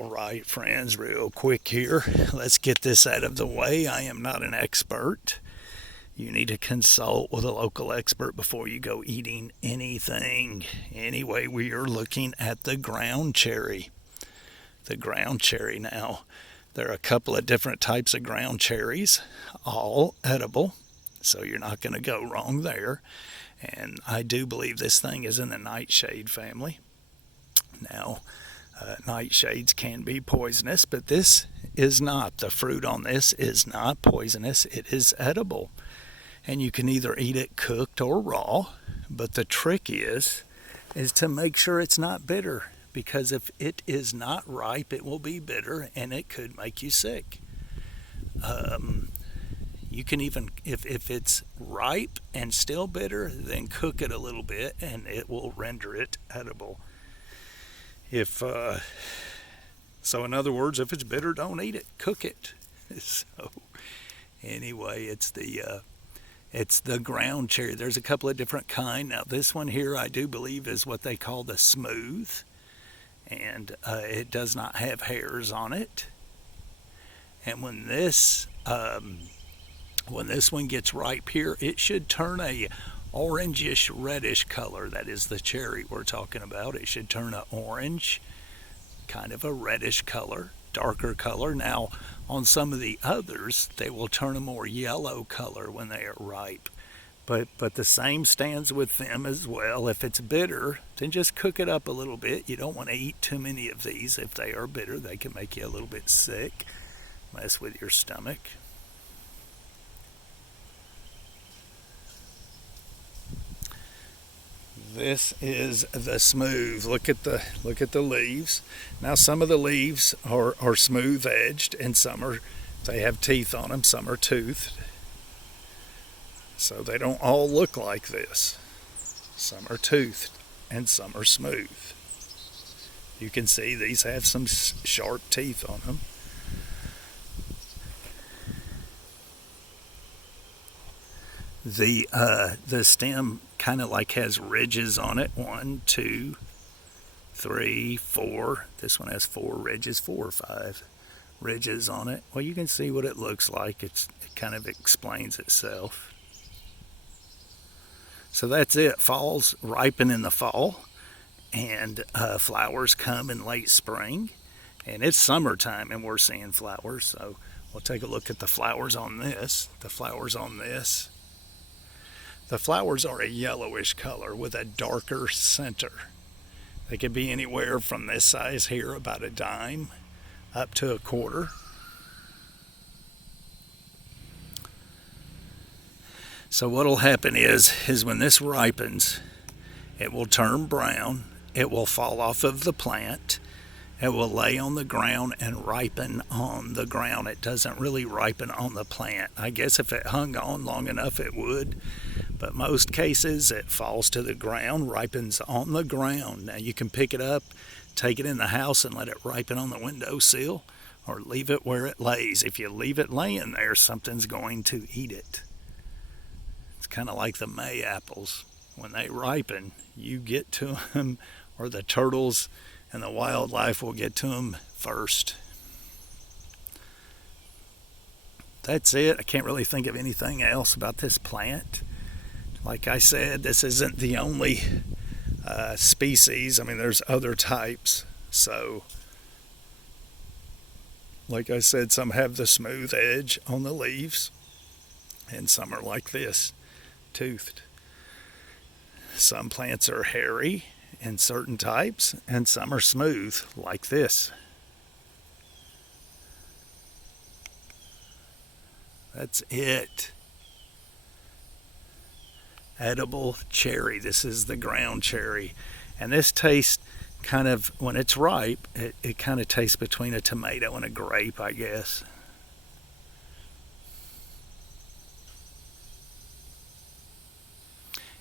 All right, friends, real quick here. Let's get this out of the way. I am not an expert. You need to consult with a local expert before you go eating anything. Anyway, we are looking at the ground cherry. The ground cherry now. There are a couple of different types of ground cherries, all edible, so you're not going to go wrong there. And I do believe this thing is in the nightshade family. Now, nightshades can be poisonous, but this is not. The fruit on this is not poisonous. It is edible. And you can either eat it cooked or raw, but the trick is to make sure it's not bitter, because if it is not ripe, it will be bitter and it could make you sick. You can even, if it's ripe and still bitter, then cook it a little bit and it will render it edible. If So in other words, if it's bitter, don't eat it. Cook it. So anyway, it's the ground cherry. There's a couple of different kind. Now this one here, I do believe, is what they call the smooth, and it does not have hairs on it. And when this one gets ripe here, it should turn a orangish reddish color. That is the cherry we're talking about. It should turn an orange, kind of a reddish color, darker color. Now, on some of the others, they will turn a more yellow color when they are ripe. But the same stands with them as well. If it's bitter, then just cook it up a little bit. You don't want to eat too many of these. If they are bitter, they can make you a little bit sick, mess with your stomach. This is the smooth. Look at the leaves. Now some of the leaves are smooth edged, and they have teeth on them. Some are toothed. So they don't all look like this. Some are toothed and some are smooth. You can see these have some sharp teeth on them. The stem kind of like has ridges on it. 1, 2, 3, 4. This one has 4 ridges, 4 or 5 ridges on it. Well, you can see what it looks like. It kind of explains itself. So that's it. Falls ripen in the fall, and flowers come in late spring. And it's summertime, and we're seeing flowers. So we'll take a look at the flowers on this. The flowers are a yellowish color with a darker center. They could be anywhere from this size here, about a dime, up to a quarter. So what'll happen is when this ripens, it will turn brown. It will fall off of the plant. It will lay on the ground and ripen on the ground. It doesn't really ripen on the plant. I guess if it hung on long enough, it would. But most cases, it falls to the ground, ripens on the ground. Now you can pick it up, take it in the house, and let it ripen on the windowsill, or leave it where it lays. If you leave it laying there, something's going to eat it. It's kind of like the May apples. When they ripen, you get to them, or the turtles and the wildlife will get to them first. That's it. I can't really think of anything else about this plant. Like I said, this isn't the only species. I mean, there's other types. So, like I said, some have the smooth edge on the leaves, and some are like this, toothed. Some plants are hairy in certain types, and some are smooth, like this. That's it. Edible cherry. This is the ground cherry. And this tastes kind of, when it's ripe, it kind of tastes between a tomato and a grape, I guess.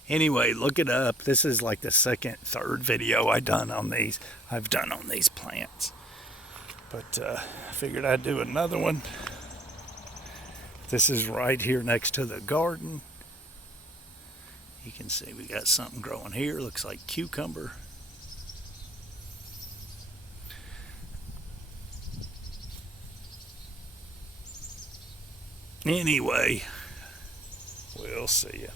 Anyway, look it up. This is like the second, third video I've done on these plants. But I figured I'd do another one. This is right here next to the garden. You can see we got something growing here. Looks like cucumber. Anyway, we'll see you.